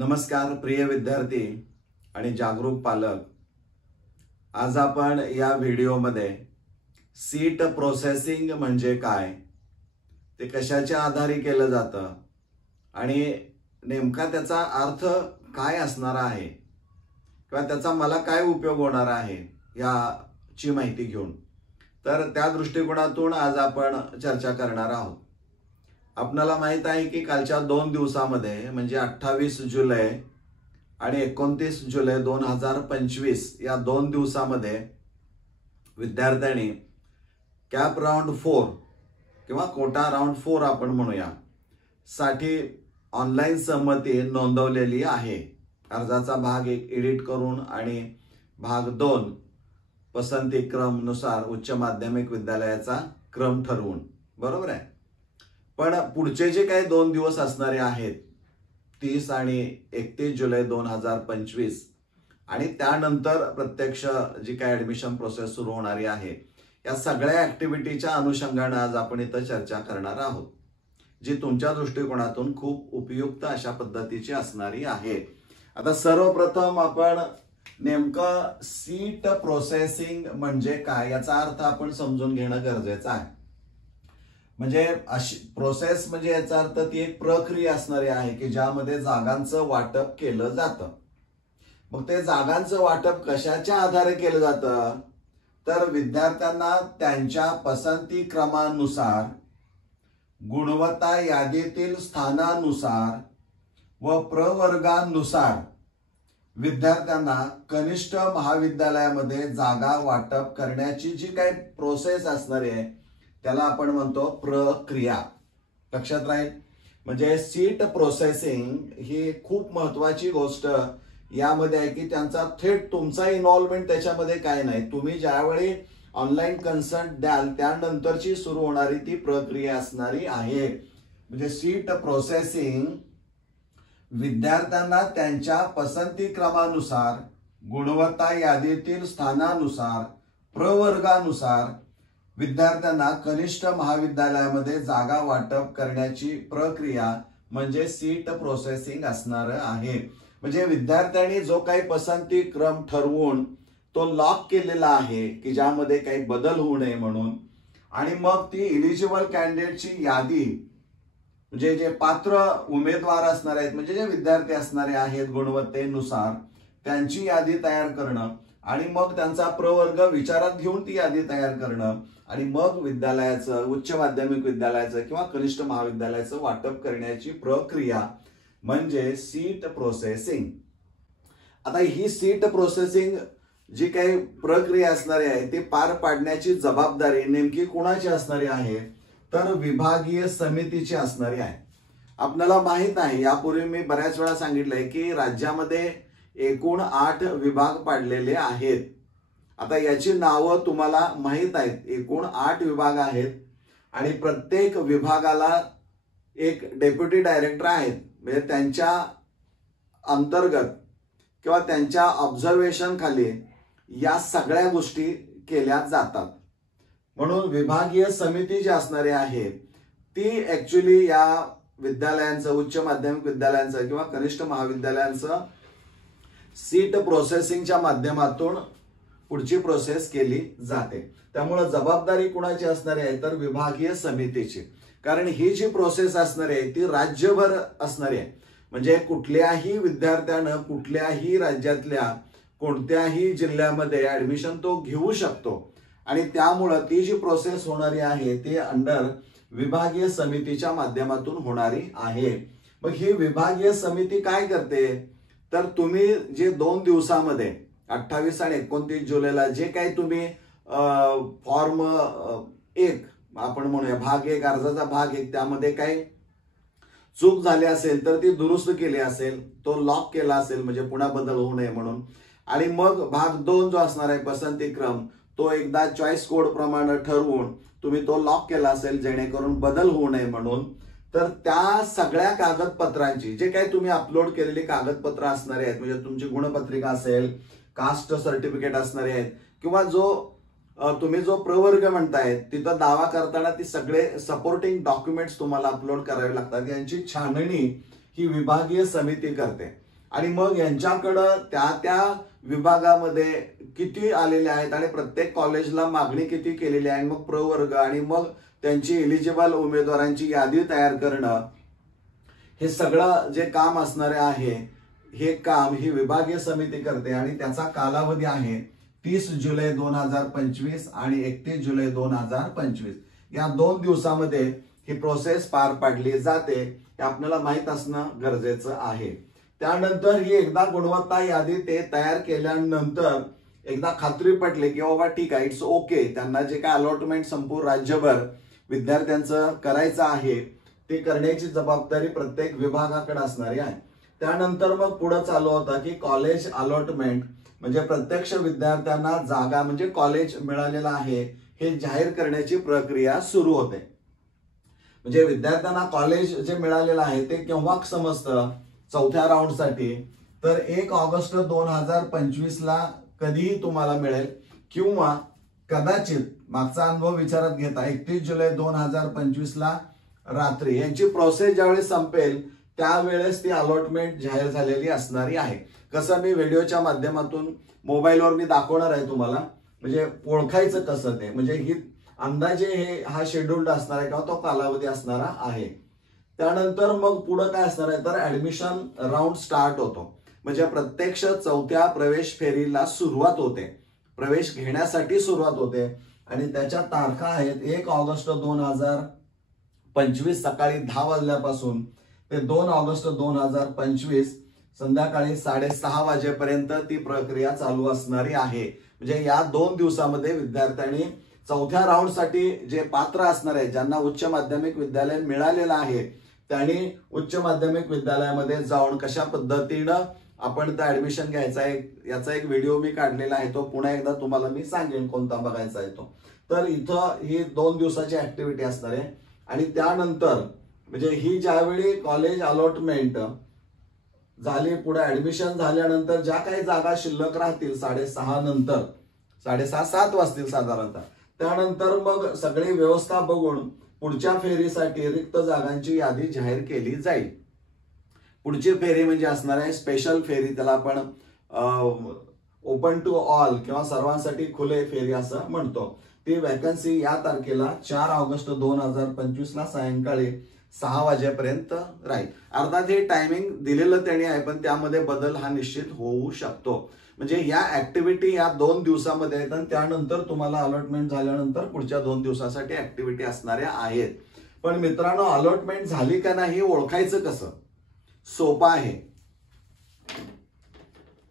नमस्कार प्रिय विद्यार्थी आणि जागरूक पालक। आज आपण या व्हिडिओमध्ये सीट प्रोसेसिंग म्हणजे काय, ते कशाच्या आधारे केलं जातं आणि नेमका त्याचा अर्थ काय असणार आहे किंवा त्याचा मला काय उपयोग होणार आहे याची माहिती घेऊन तर त्या दृष्टिकोनातून आज आपण चर्चा करणार आहोत। आपल्याला माहित आहे की कालच्या 2 दिवसांमध्ये म्हणजे 28 जुलै आणि 29 जुलै 2025 या 2 दिवसांमध्ये विद्यार्थ्यांनी कॅप राऊंड 4 किंवा कोटा राऊंड 4 आपण म्हणूया साठी ऑनलाईन सहमती नोंदवलेली आहे। अर्जाचा भाग 1 एडिट करून आणि भाग 2 पसंती क्रम नुसार उच्च माध्यमिक विद्यालयाचा क्रम ठरवून, बरोबर आहे। पण पुढचे जे काही 2 दिवस असणारे आहेत 30 आणि 31 जुलै 2025 आणि त्यानंतर प्रत्यक्ष जी काही ऍडमिशन प्रोसेस सुरू होणारी आहे या सगळ्या ऍक्टिव्हिटीच्या अनुषंगाने आज आपण इथं चर्चा करणार आहोत, जी तुमच्या दृष्टिकोनातून खूप उपयुक्त अशा पद्धतीची असणारी आहे। आता सर्वप्रथम आपण नेमकं सीट प्रोसेसिंग म्हणजे काय याचा अर्थ आपण समजून घेणं गरजेचं आहे। म्हणजे अशी प्रोसेस म्हणजे याचा अर्थ ती एक प्रक्रिया असणारी आहे की ज्यामध्ये जागांचं वाटप केलं जातं। मग ते जागांचं वाटप कशाच्या आधारे केलं जातं तर विद्यार्थ्यांना त्यांच्या पसंती क्रमानुसार, गुणवत्ता यादीतील स्थानानुसार व प्रवर्गानुसार विद्यार्थ्यांना कनिष्ठ महाविद्यालयामध्ये जागा वाटप करण्याची जी काही प्रोसेस असणार आहे त्याला आपण म्हणतो प्रक्रिया। लक्षात राहील। म्हणजे सीट प्रोसेसिंग ही खूप महत्वाची गोष्ट यामध्ये आहे की त्यांचा थेट तुमचा इन्व्हॉल्वमेंट त्याच्यामध्ये काय नाही। तुम्ही ज्यावेळी ऑनलाईन कन्सर्ट द्याल त्यानंतरची सुरू होणारी ती प्रक्रिया असणारी आहे। म्हणजे सीट प्रोसेसिंग विद्यार्थ्यांना त्यांच्या पसंती क्रमानुसार, गुणवत्ता यादीतील स्थानानुसार, प्रवर्गानुसार विद्यार्थ्यांना कनिष्ठ महाविद्यालयामध्ये जागा वाटप करण्याची प्रक्रिया म्हणजे सीट प्रोसेसिंग असणार आहे। म्हणजे विद्यार्थ्यांनी जो काही पसंती क्रम ठरवून तो लॉक केलेला आहे की ज्यामध्ये काही बदल होऊ नये म्हणून, आणि मग ती एलिजिबल कॅन्डिडेटची यादी म्हणजे जे पात्र उमेदवार असणार आहेत म्हणजे जे विद्यार्थी असणारे आहेत गुणवत्तेनुसार त्यांची यादी तयार करणं आणि मग त्यांचा प्रवर्ग विचारात घेऊन ती यादी तयार करणं आणि मग विद्यालयाचं, उच्च माध्यमिक विद्यालयाचं किंवा कनिष्ठ महाविद्यालयाचं वाटप करण्याची प्रक्रिया म्हणजे सीट प्रोसेसिंग। आता ही सीट प्रोसेसिंग जी काही प्रक्रिया असणारी आहे ती पार पाडण्याची जबाबदारी नेमकी कोणाची असणारी आहे तर विभागीय समितीची असणारी आहे। आपल्याला माहित आहे, यापूर्वी मी बऱ्याच वेळा सांगितलंय की राज्यामध्ये एकूण 8 विभाग पाडलेले आहेत। आता याची नावं तुम्हाला माहित आहेत। एकूण 8 विभाग आहेत आणि प्रत्येक विभागाला एक डेप्युटी डायरेक्टर आहेत। म्हणजे त्यांच्या अंतर्गत किंवा त्यांच्या ऑब्झर्वेशन खाली या सगळ्या गोष्टी केल्या जातात। म्हणून विभागीय समिती जी असणारी आहे ती ऍक्च्युअली या विद्यालयांचं, उच्च माध्यमिक विद्यालयांचं किंवा कनिष्ठ महाविद्यालयांचं सीट प्रोसेसिंगच्या माध्यमातून पुढची प्रोसेस केली जाते। त्यामुळे जबाबदारी कुणाची असणार आहे तर विभागीय समितीची, कारण ही जी प्रोसेस असणार आहे ती राज्यभर असणार आहे। म्हणजे कुठल्याही विद्यार्थ्यानं कुठल्याही राज्यातल्या कोणत्याही जिल्ह्यामध्ये ऍडमिशन तो घेऊ शकतो आणि त्यामुळे ती जी प्रोसेस होणारी आहे ती अंडर विभागीय समितीच्या माध्यमातून होणारी आहे। मग ही विभागीय समिती काय करते तर तुम्ही जे 2 दिवसामध्ये 28 आणि 29 जुलैला जे काही तुम्ही फॉर्म 1 आपण म्हणूया भाग 1 अर्जाचा भाग 1 त्यामध्ये काही चूक झाली असेल तर ती दुरुस्त केली असेल, तो लॉक केला असेल म्हणजे पुन्हा बदल होऊ नये म्हणून, आणि मग भाग 2 जो असणार आहे पसंती क्रम तो एकदा चॉईस कोड प्रमाणे ठरवून तुम्ही तो लॉक केला असेल जेणेकरून बदल होऊ नये म्हणून, तर त्या सगळ्या कागदपत्रांची जे काही तुम्ही अपलोड केलेली कागदपत्र असणारे आहेत म्हणजे तुमची गुणपत्रिका असेल, कास्ट सर्टिफिकेट असणारे आहेत किंवा तुम्ही जो प्रवर्ग म्हणताय तिथं दावा करताना ती सगळे सपोर्टिंग डॉक्युमेंट्स तुम्हाला अपलोड करावे लागतात। यांची छाननी ही विभागीय समिती करते आणि मग यांच्याकडं त्या विभागामध्ये किती आलेले आहेत आणि प्रत्येक कॉलेजला मागणी किती केलेली आहे, मग प्रवर्ग आणि मग त्यांची एलिजिबल उमेदवारांची यादी तयार करणं, हे सगळं जे काम असणारे आहे हे काम ही विभागीय समिती करते आणि त्याचा कालावधी आहे 30 जुलै 2025 आणि 31 जुलै 2025. या 2 दिवसामध्ये ही प्रोसेस पार पाडली जाते, हे आपल्याला माहित असणं गरजेचं आहे. त्यानंतर ही एकदा गुणवत्ता यादी ते तयार केल्यानंतर एकदा खात्री पटली की बाबा ठीक आहे, इट्स ओके, त्यांना जे काय अलॉटमेंट संपूर्ण राज्यभर विद्यार्थ्यांचं करायचं आहे ते करण्याची जबाबदारी प्रत्येक विभागाकडे असणारी आहे. त्यानंतर मग पुढे चालू होता की कॉलेज अलॉटमेंट, म्हणजे प्रत्यक्ष विद्यार्थ्यांना जागा म्हणजे कॉलेज मिळालेला आहे हे जाहीर करण्याची प्रक्रिया सुरू होते. म्हणजे विद्यार्थ्यांना कॉलेज जे मिळालेलं आहे ते केव्हा समजतं चौथ्या राऊंडसाठी, तर 1 ऑगस्ट 2025 कधीही तुम्हाला मिळेल किंवा कदाचित मागचा अनुभव विचारात घेता 31 जुलै 2025 रात्री यांची प्रोसेस ज्यावेळी संपेल त्यावेळेस ती अलॉटमेंट जाहीर झालेली असणारी आहे. कसं मी व्हिडिओच्या माध्यमातून मोबाईलवर मी दाखवणार आहे तुम्हाला, म्हणजे ओळखायचं कसं ते, म्हणजे ही अंदाजे हा शेड्यूल्ड असणार आहे किंवा तो कालावधी असणारा आहे. त्यानंतर मग पुढे काय असणार आहे तर ऍडमिशन राऊंड स्टार्ट होतो, म्हणजे प्रत्यक्ष चौथ्या प्रवेश फेरीला सुरुवात होते, प्रवेश घेण्यासाठी सुरुवात होते आणि त्याच्या तारखा आहेत 1 ऑगस्ट 2025 सकाळी 10 वाजल्यापासून ते 2 ऑगस्ट 2025 संध्याकाळी 6:30 वाजेपर्यंत ती प्रक्रिया चालू असणारी आहे. म्हणजे या 2 दिवसामध्ये विद्यार्थ्यांनी चौथ्या राऊंडसाठी जे पात्र असणार आहे, ज्यांना उच्च माध्यमिक विद्यालय मिळालेलं आहे, त्यांनी उच्च माध्यमिक विद्यालयामध्ये जाऊन कशा पद्धतीनं आपण त्या ऍडमिशन घ्यायचा आहे याचा एक व्हिडिओ मी काढलेला आहे, तो पुन्हा एकदा तुम्हाला मी सांगेन कोणता बघायचा आहे तो. तर इथं ही 2 दिवसाची ऍक्टिव्हिटी असणार आहे. आणि त्यानंतर म्हणजे ही ज्यावेळी कॉलेज अलॉटमेंट झाली, पुढे ऍडमिशन झाल्यानंतर ज्या काही जागा शिल्लक राहतील 6:30 नंतर, 6:30-7 वाजतील साधारणतः, त्यानंतर मग सगळी व्यवस्था बघून पुढच्या फेरीसाठी रिक्त जागांची यादी जाहीर केली जाईल. पुढची फेरी म्हणजे असणार आहे स्पेशल फेरी, त्याला आपण ओपन टू ऑल किंवा सर्वांसाठी खुले फेरी असं म्हणतो. ती वॅकन्सी या तारखेला 4 ऑगस्ट 2025 सायंकाळी 6 वाजेपर्यंत राहील. अर्थात हे टायमिंग दिलेलं त्यांनी आहे, पण त्यामध्ये बदल हा निश्चित होऊ शकतो. म्हणजे या ऍक्टिव्हिटी या 2 दिवसामध्ये आहेत आणि त्यानंतर तुम्हाला अलॉटमेंट झाल्यानंतर पुढच्या 2 दिवसासाठी ऍक्टिव्हिटी असणाऱ्या आहेत. पण मित्रांनो, अलॉटमेंट झाली का नाही ओळखायचं कसं? सोपं आहे.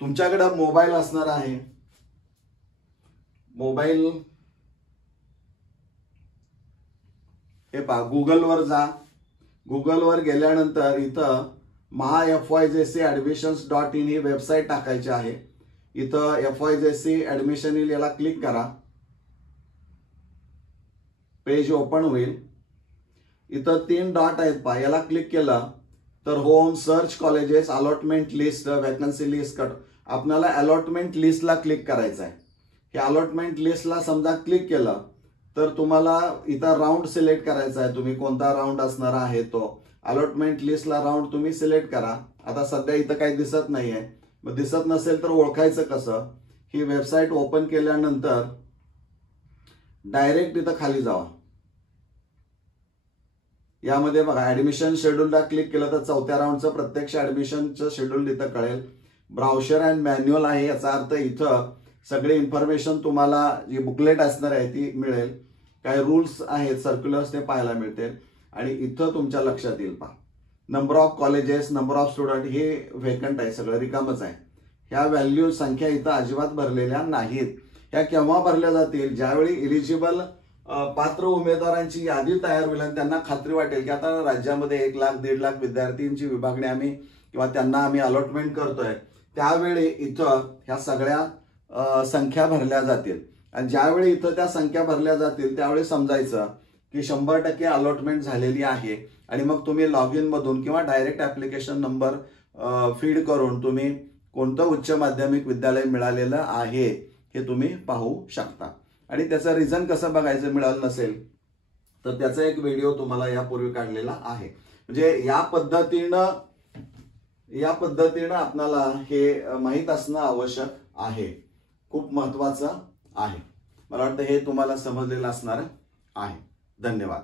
तुमच्याकडे मोबाईल असणार आहे, मोबाईल हे पहा, गुगलवर जा. गुगलवर गेल्यानंतर इथं FYJCadmissions.in ही वेबसाईट टाकायची आहे. इथं FYJC ऍडमिशन येईल, याला क्लिक करा, पेज ओपन होईल. इथं 3 डॉट आहेत पहा, याला क्लिक केलं तर home, search colleges, allotment list, vacancy list cut. आपल्याला अलॉटमेंट लिस्टला क्लिक करायचं आहे. हे अलॉटमेंट लिस्टला समजा क्लिक केलं तर तुम्हाला इथं राऊंड सिलेक्ट करायचा आहे, तुम्ही कोणता राऊंड असणार आहे तो. अलॉटमेंट लिस्टला राऊंड तुम्ही सिलेक्ट करा. आता सध्या इथं काही दिसत नाहीये, मग दिसत नसेल तर ओळखायचं कसं? ही वेबसाईट ओपन केल्यानंतर डायरेक्ट इथं खाली जावा. यामध्ये बघा ऍडमिशन शेड्यूलला क्लिक केलं तर चौथ्या राऊंडचं प्रत्यक्ष ऍडमिशनचं शेड्यूल इथं कळेल. ब्राउशर अँड मॅन्युअल आहे, याचा अर्थ इथं सगळे इन्फॉर्मेशन तुम्हाला जी बुकलेट असणार आहे ती मिळेल. काही रूल्स आहेत, सर्क्युलर्स ते पाहायला मिळतील आणि इथं तुमच्या लक्षात येईल पहा, number of colleges, number of student हे व्हेकंट आहे, सगळं रिकामच आहे. ह्या व्हॅल्यू संख्या इथं अजिबात भरलेल्या नाहीत. ह्या केव्हा भरल्या जातील? ज्यावेळी इलिजिबल पात्र उमेदवारांची यादी तयार होईल आणि त्यांना खात्री वाटेल की आता राज्यामध्ये 1 लाख 1.5 लाख विद्यार्थ्यांची विभागणी आम्ही किंवा त्यांना आम्ही अलॉटमेंट करतोय, त्यावेळी इथं ह्या सगळ्या संख्या भरल्या जातील. आणि ज्यावेळी इथं त्या संख्या भरल्या जातील त्यावेळी समजायचं की 100% अलॉटमेंट झालेली आहे. आणि मग तुम्ही लॉग इन मधून किंवा डायरेक्ट ऍप्लिकेशन नंबर फीड करून तुम्ही कोणतं उच्च माध्यमिक विद्यालय मिळालेलं आहे हे तुम्ही पाहू शकता. आणि त्याचं रिझन कसं बघायचं मिळालं नसेल तर त्याचा एक व्हिडिओ तुम्हाला यापूर्वी काढलेला आहे. म्हणजे या पद्धतीनं या पद्धतीनं आपल्याला हे माहीत असणं आवश्यक आहे, खूप महत्वाचं आहे. मला वाटतं हे तुम्हाला समजलेलं असणार आहे. धन्यवाद.